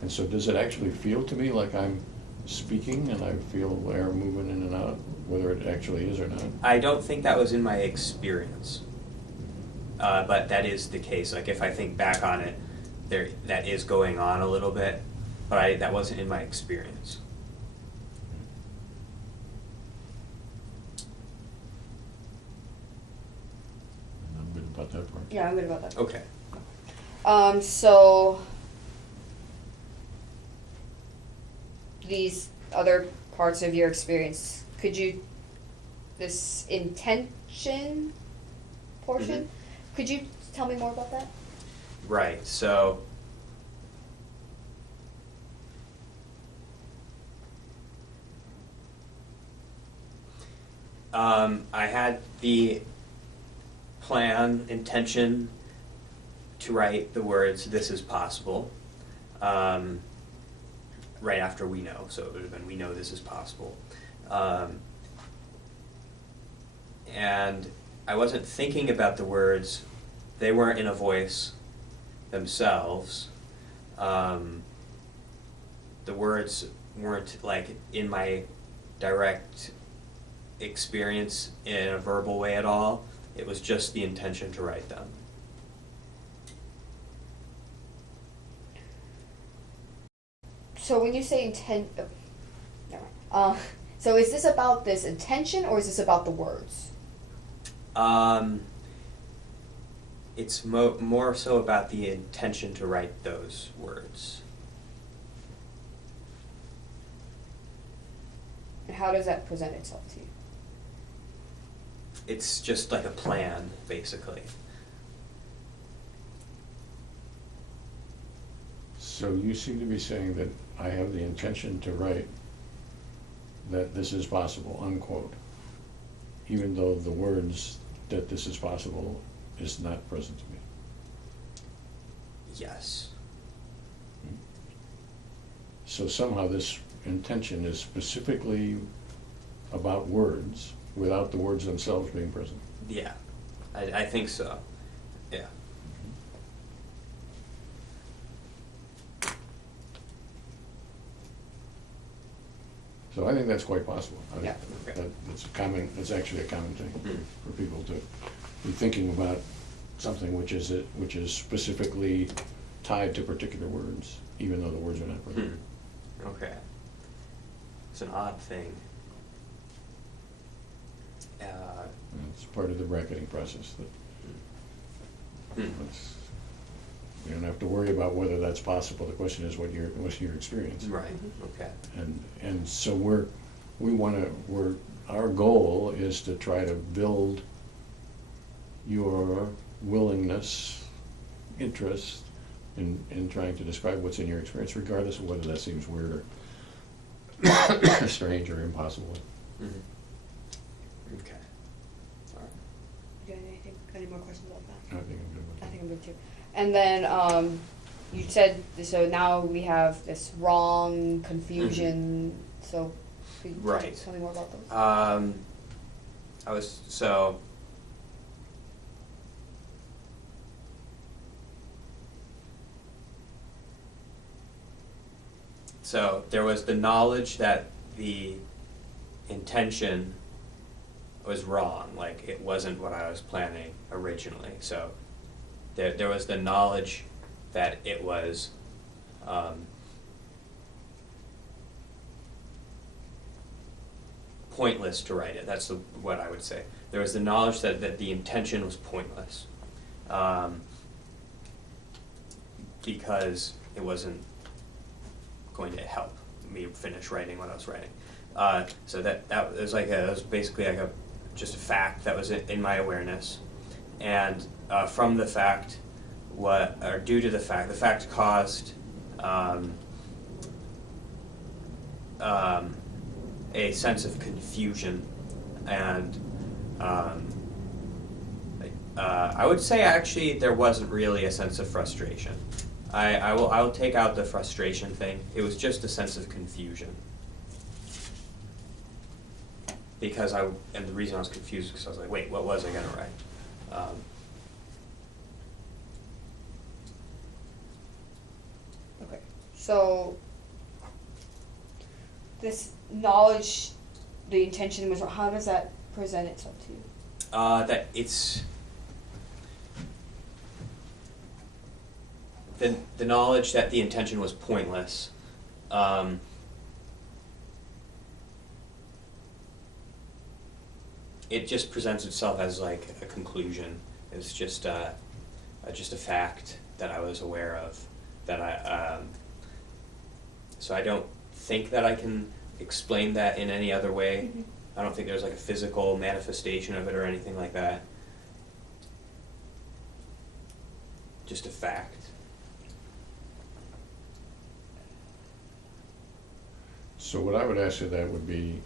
And so does it actually feel to me like I'm speaking and I feel air moving in and out, whether it actually is or not? I don't think that was in my experience, but that is the case. Like if I think back on it, that is going on a little bit, but that wasn't in my experience. I'm good about that part. Yeah, I'm good about that. Okay. So these other parts of your experience, this intention portion, Mhm. could you tell me more about that? Right. So I had the intention to write the words "This is possible" right after "we know," so it would have been "We know this is possible," and I wasn't thinking about the words; they weren't in a voice themselves. The words weren't like in my direct experience in a verbal way at all. It was just the intention to write them. So when you say intent, never mind. So is this about this intention or is this about the words? It's more so about the intention to write those words. And how does that present itself to you? It's just like a plan, basically. So you seem to be saying that I have the intention to write that this is possible, unquote, even though the words that this is possible is not present to me. Yes. So somehow this intention is specifically about words without the words themselves being present. Yeah. I think so. Yeah. So I think that's quite possible. I think Yeah. Okay. it's actually a common thing Mm. for people to be thinking about something which is specifically tied to particular words, even though the words are not present. Okay. It's an odd thing. And it's part of the bracketing process. That you don't have to worry about whether that's possible. The question is what's your experience. Right. Okay. And so our goal is to try to build your willingness, interest in trying to describe what's in your experience, regardless of whether that seems weird or strange or impossible. Okay. All right. Do you have any more questions about that? I think I'm good with I that. think I'm good too. And then you said, so now we have this wrong, confusion, so could you Right. tell me more about those? So there was the knowledge that the intention was wrong, like it wasn't what I was planning originally. So there was the knowledge that it was pointless to write it. That's what I would say. There was the knowledge that the intention was pointless because it wasn't going to help me finish writing what I was writing. So that was basically like just a fact that was in my awareness, and from the fact are due to the fact caused a sense of confusion, and I would say actually there wasn't really a sense of frustration. I will take out the frustration thing. It was just a sense of confusion. And the reason I was confused is because I was like, wait, what was I gonna write? Okay, so this knowledge, the intention was, how does that present itself to you? That it's the knowledge that the intention was pointless. It just presents itself as like a conclusion. It's just a fact that I was aware of. That so I don't think that I can explain that in any other way. Mm-hmm. I don't think there's like a physical manifestation of it or anything like that. Just a fact. So what I would ask you that would be,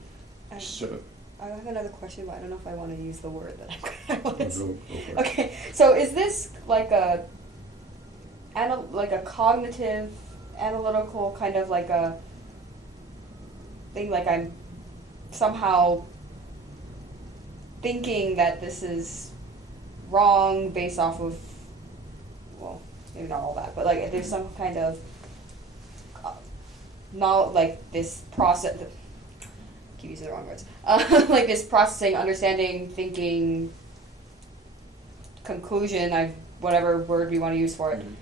so, I have another question, but I don't know if I want to use the word that I want to go say. for it. Okay, so is this like a cognitive, analytical kind of like a thing, like I'm somehow thinking that this is wrong based off of, well, maybe not all that, but like there's some kind of not like this process, keep using the wrong words, like this processing, understanding, thinking, conclusion, whatever word we want to use for it, Mm-hmm.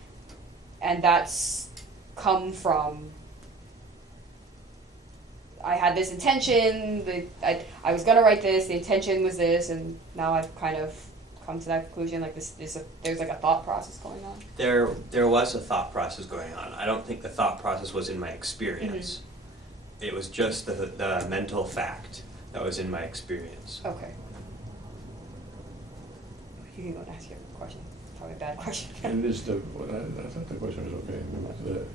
and that's come from, I had this intention, I was gonna write this, the intention was this, and now I've kind of come to that conclusion, like there's like a thought process going on. There was a thought process going on. I don't think the thought process was in my experience. Mm-hmm. It was just the mental fact that was in my experience. Okay. You can go and ask your question. Probably a bad question. and is I thought the question was okay.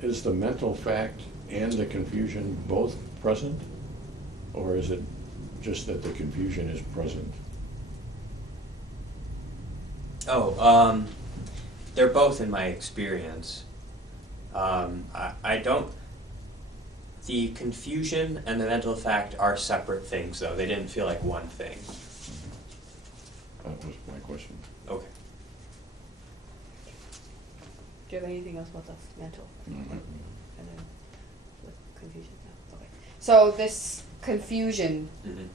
Is the mental fact and the confusion both present? Or is it just that the confusion is present? Oh, they're both in my experience. I don't. The confusion and the mental fact are separate things, though. They didn't feel like one thing. That was my question. Okay. Do you have anything else about the mental? Mhm. And then the confusion? No. Okay. So this confusion, Mm-hmm.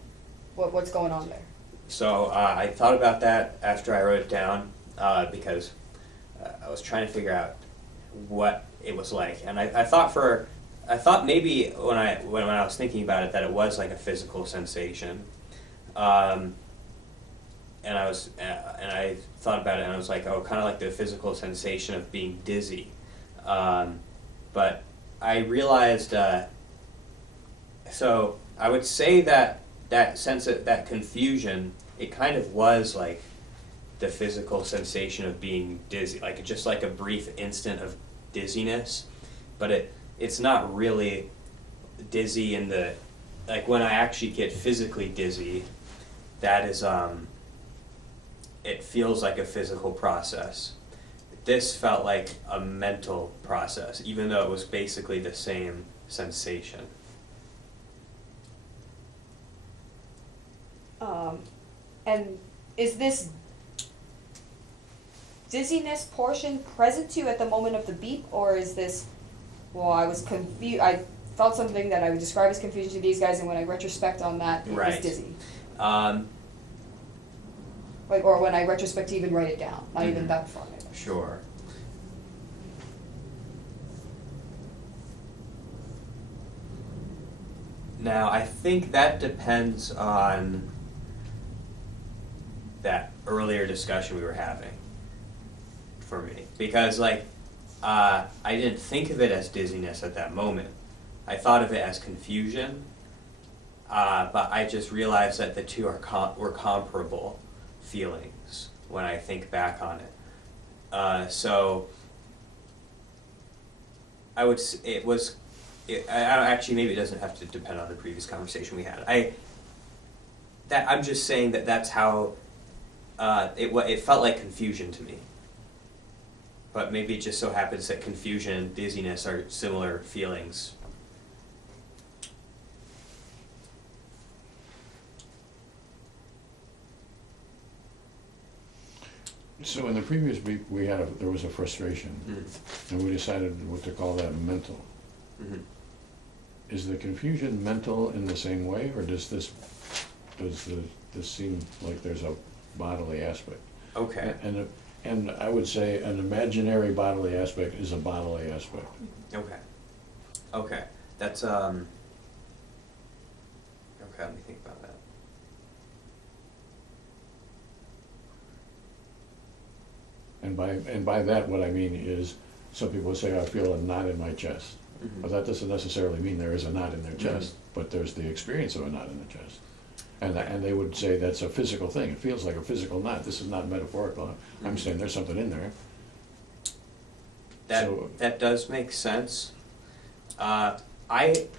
what's going on there? So I thought about that after I wrote it down because I was trying to figure out what it was like, and I thought maybe when I was thinking about it that it was like a physical sensation, and I thought about it and I was like, oh, kind of like the physical sensation of being dizzy, but I realized so I would say that sense of that confusion, it kind of was like the physical sensation of being dizzy, like just like a brief instant of dizziness, but it's not really dizzy in the, like when I actually get physically dizzy, that is it feels like a physical process. This felt like a mental process, even though it was basically the same sensation. And is this dizziness portion present to you at the moment of the beep, or is this, well, I was confused, I felt something that I would describe as confusion to these guys, and when I retrospect on that, it was dizzy. Like, or when I retrospect to even write it down, not even that far. Maybe. Sure. Now, I think that depends on that earlier discussion we were having for me. Because, like, I didn't think of it as dizziness at that moment. I thought of it as confusion, but I just realized that the two were comparable feelings when I think back on it. So I would, I don't, actually, maybe it doesn't have to depend on the previous conversation we had. I'm just saying that that's how, it felt like confusion to me. But maybe it just so happens that confusion and dizziness are similar feelings. So in the previous beep, there was a frustration, and we decided what to call that mental. Mm-hmm. Is the confusion mental in the same way, or does this seem like there's a bodily aspect? Okay. And I would say an imaginary bodily aspect is a bodily aspect. Okay. Okay. That's okay, let me think about that. And by that, what I mean is, some people say, I feel a knot in my chest. Mm-hmm. But that doesn't necessarily mean there is a knot in their chest, Mm-hmm. but there's the experience of a knot in the chest. And they would say that's a physical thing. It feels like a physical knot. This is not metaphorical. I'm saying there's something in there. That does make sense. It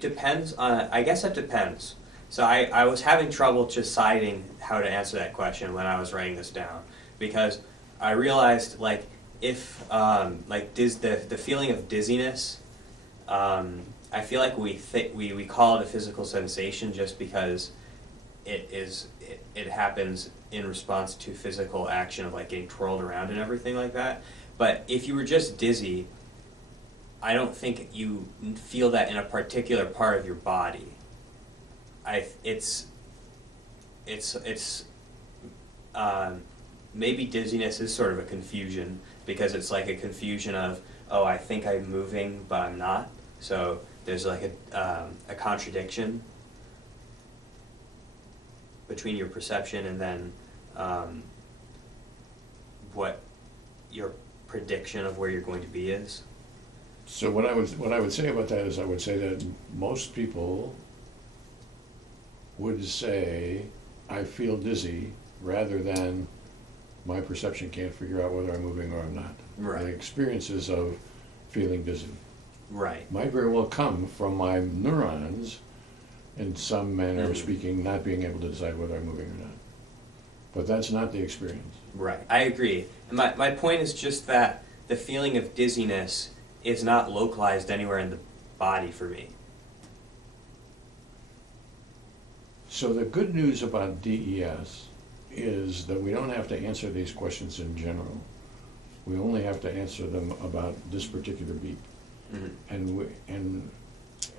depends on, I guess it depends. So I was having trouble deciding how to answer that question when I was writing this down, because I realized, like, if the feeling of dizziness, I feel like we call it a physical sensation just because it happens in response to physical action of, like, getting twirled around and everything like that. But if you were just dizzy, I don't think you feel that in a particular part of your body. Maybe dizziness is sort of a confusion, because it's like a confusion of, oh, I think I'm moving, but I'm not. So there's like a contradiction between your perception and then what your prediction of where you're going to be is. So what I would say about that is, I would say that most people would say, I feel dizzy, rather than my perception can't figure out whether I'm moving or I'm not. Right. The experiences of feeling dizzy Right. might very well come from my neurons, in some manner of speaking, not being able to decide whether I'm moving or not. But that's not the experience. Right. I agree. And my point is just that the feeling of dizziness is not localized anywhere in the body for me. So the good news about DES is that we don't have to answer these questions in general. We only have to answer them about this particular beep. Mm-hmm.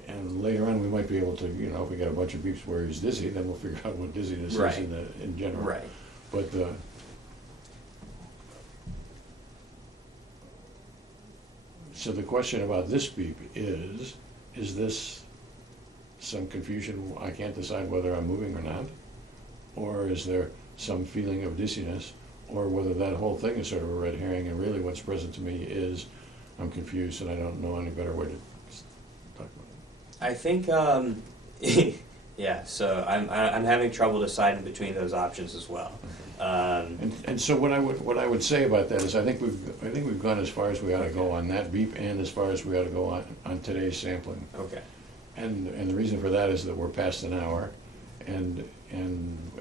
And later on, we might be able to, if we get a bunch of beeps where he's dizzy, then we'll figure out what dizziness Right. is in general. Right. But so the question about this beep is this some confusion, I can't decide whether I'm moving or not? Or is there some feeling of dizziness? Or whether that whole thing is sort of a red herring, and really what's present to me is I'm confused and I don't know any better way to talk about it. I think, yeah. So I'm having trouble deciding between those options as well. And so what I would say about that is, I think we've gone as far as we ought to go on that beep, and as far as we ought to go on today's sampling. Okay. And the reason for that is that we're past an hour, and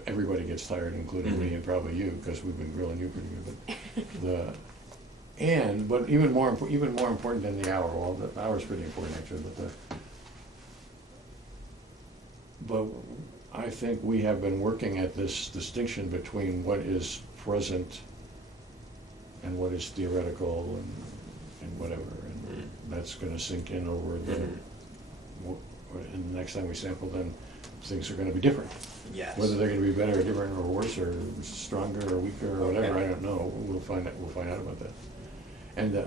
everybody gets tired, including me and probably you, because we've been grilling you pretty good. But even more important than the hour. Well, the hour's pretty important actually, but I think we have been working at this distinction between what is present and what is theoretical and whatever, and that's going to sink in over and the next time we sample, then things are going to be different. Yes. Whether they're going to be better or different or worse or stronger or weaker or whatever, Okay. I don't know. We'll find out about that. And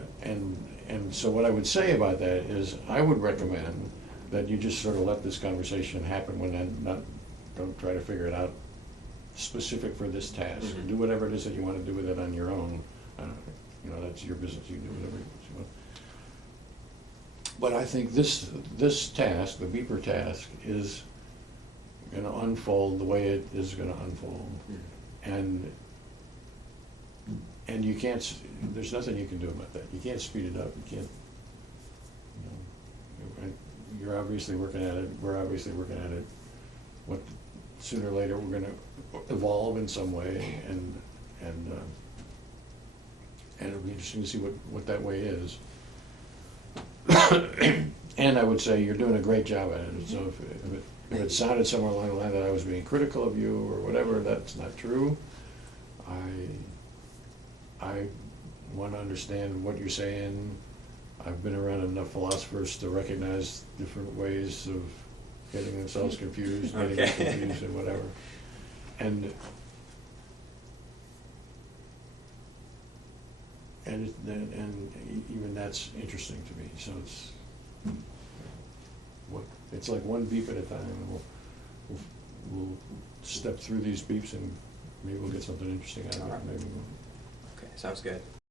so what I would say about that is, I would recommend that you just sort of let this conversation happen don't try to figure it out specific for this task. Mm-hmm. Do whatever it is that you want to do with it on your own. That's your business. You can do whatever you want. But I think this task, the beeper task, is going to unfold the way it is going to unfold. Mm-hmm. And And you can't, there's nothing you can do about that. You can't speed it up, you can't, you're obviously working at it, we're obviously working at it. What, sooner or later, we're gonna evolve in some way, and it'll be interesting to see what that way is. And I would say you're doing a great job at it, so if it sounded somewhere along the line that I was being critical of you or whatever, that's not true. I want to understand what you're saying. I've been around enough philosophers to recognize different ways of getting themselves confused, getting us confused and whatever. And even that's interesting to me, so it's like one beep at a time, and we'll step through these beeps and maybe we'll get something interesting out of it, maybe we'll. Okay, sounds good.